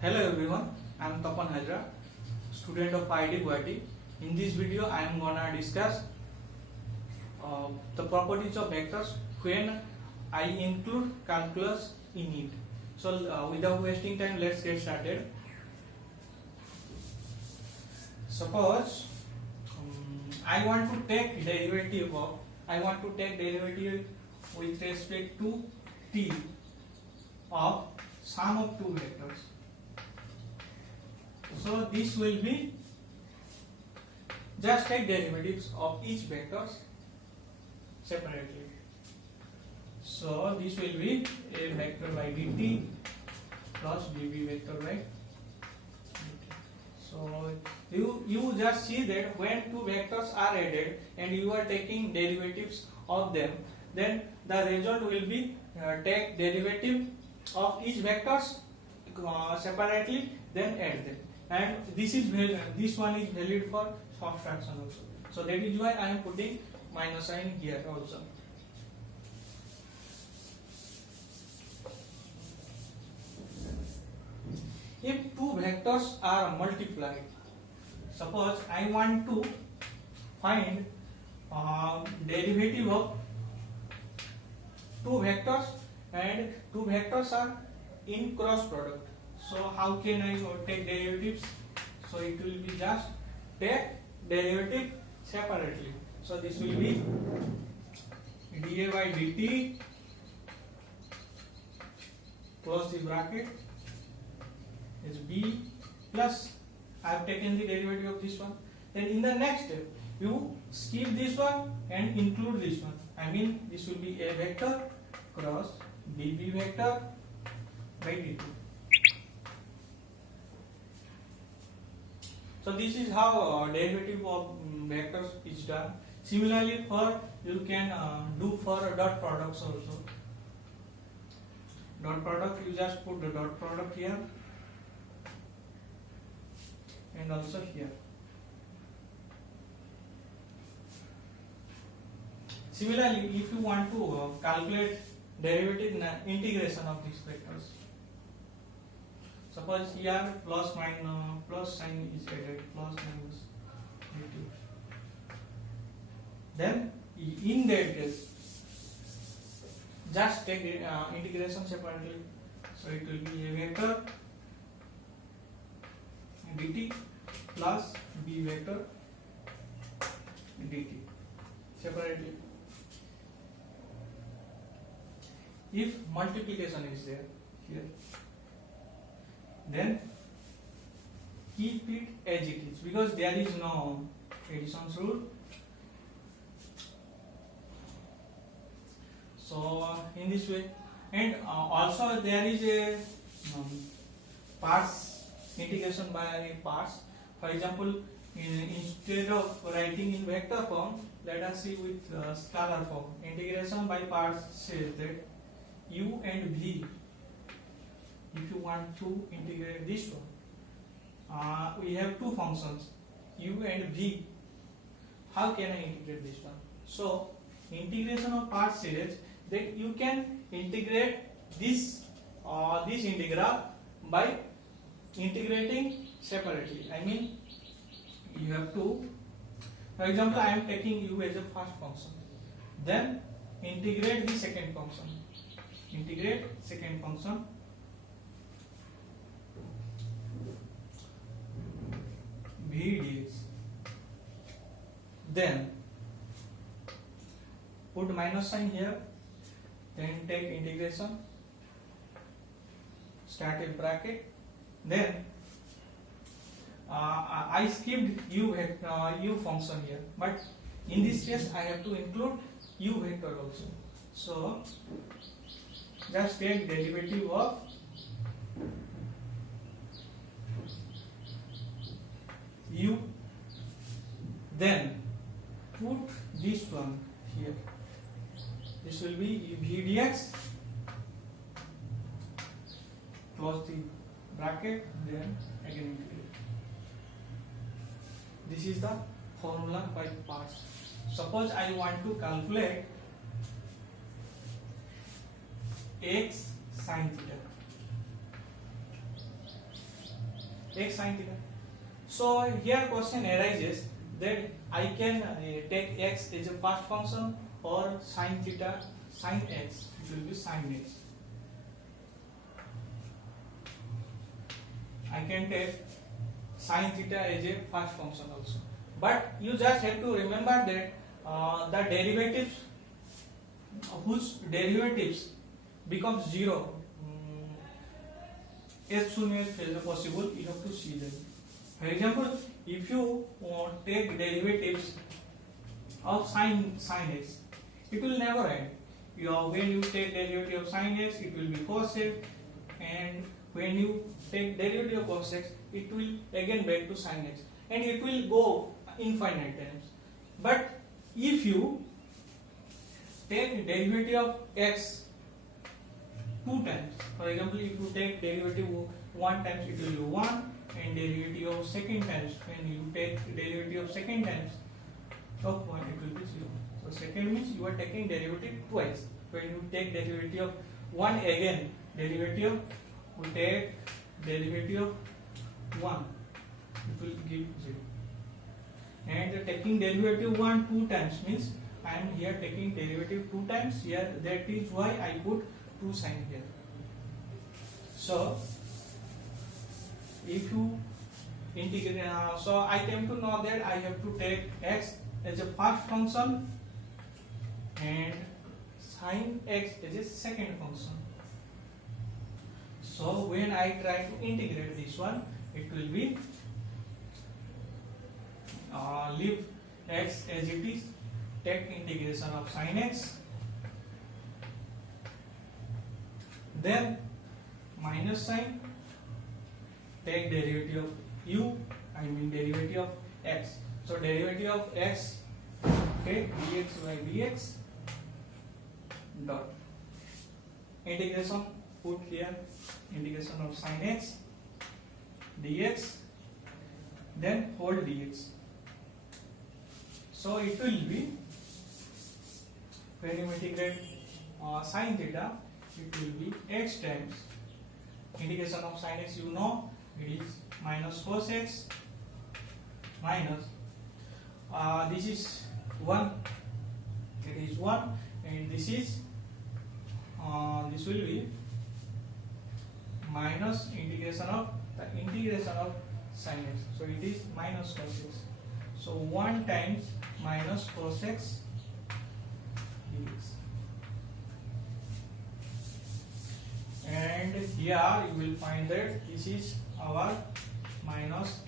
Hello everyone, I am Tapan Hajra, student of IIT Guwahati. In this video, I am gonna discuss the properties of vectors when I include calculus in it. So without wasting time, let's get started. Suppose I want to take derivative with respect to t of sum of two vectors. So this will be just take derivatives of each vectors separately. So this will be a vector by dt plus bb vector by dt. So you just see that when two vectors are added and you are taking derivatives of them, then the result will be take derivative of each vectors separately, then add them. And this one is valid for short fraction also. So that is why I am putting minus sign here also. If two vectors are multiplied, suppose I want to find derivative of two vectors and two vectors are in cross product. So how can I take derivatives? So it will be just take derivative separately. So this will be dA by dt, close the bracket, is b plus I have taken the derivative of this one. Then in the next step, you skip this one and include this one. I mean this will be a vector cross bb vector by dt. So this is how derivative of vectors is done. Similarly, for you can do for dot products also. Dot product, you just put the dot product here and also here. Similarly, if you want to calculate derivative integration of these vectors, suppose here plus sign is added, plus minus dt. Then in that case, just take integration separately. So it will be a vector dt plus b vector dt separately. If multiplication is there here, then keep it as it is because there is no addition rule. So in this way, and also there is a parts integration by parts. For example, instead of writing in vector form, let us see with scalar form. Integration by parts says that u and v. If you want to integrate this one, we have two functions, u and v. How can I integrate this one? So, integration of parts says that you can integrate this integral by integrating separately. I mean, you have to, for example, I am taking u as a first function. Then integrate the second function. Integrate second function. V dx. Then put minus sign here. Then take integration. Start a bracket. Then I skipped u function here, but in this case I have to include u vector also. So just take derivative of u, then put this one here. This will be v dx, close the bracket, then again integrate. This is the formula by parts. Suppose I want to calculate x sin theta. x sin theta. So here question arises that I can take x as a first function or sin theta sin x, it will be sin x. I can take sin theta as a first function also, but you just have to remember that the derivatives whose derivatives becomes zero as soon as possible, you have to see them. For example, if you take derivatives of sin x, it will never end. When you take derivative of sin x, it will be cos x, and when you take derivative of cos x, it will again back to sin x, and it will go infinite times. But if you take derivative of x 2 times, for example, if you take derivative 1 times, it will be 1, and derivative of second times, when you take derivative of second times of 1, it will be 0. So second means you are taking derivative twice. When you take derivative of 1 again, derivative, we take derivative of 1, it will give 0. And taking derivative 1 2 times means I am here taking derivative 2 times here, that is why I put 2 sign here. So if you integrate, so I came to know that I have to take x as a first function and sin x as a second function. So when I try to integrate this one, it will be leave x as it is, take integration of sin x, then minus sign, take derivative of u, I mean derivative of x. So derivative of x, take dx by dx dot integration, put here integration of sin x dx, then whole dx. So it will be, when you integrate sin theta, it will be x times integration of sin x, you know it is minus cos x minus this is 1, it is 1, and this is this will be minus integration of sin x, so it is minus cos x. So 1 times minus cos x dx, and here you will find that this is our minus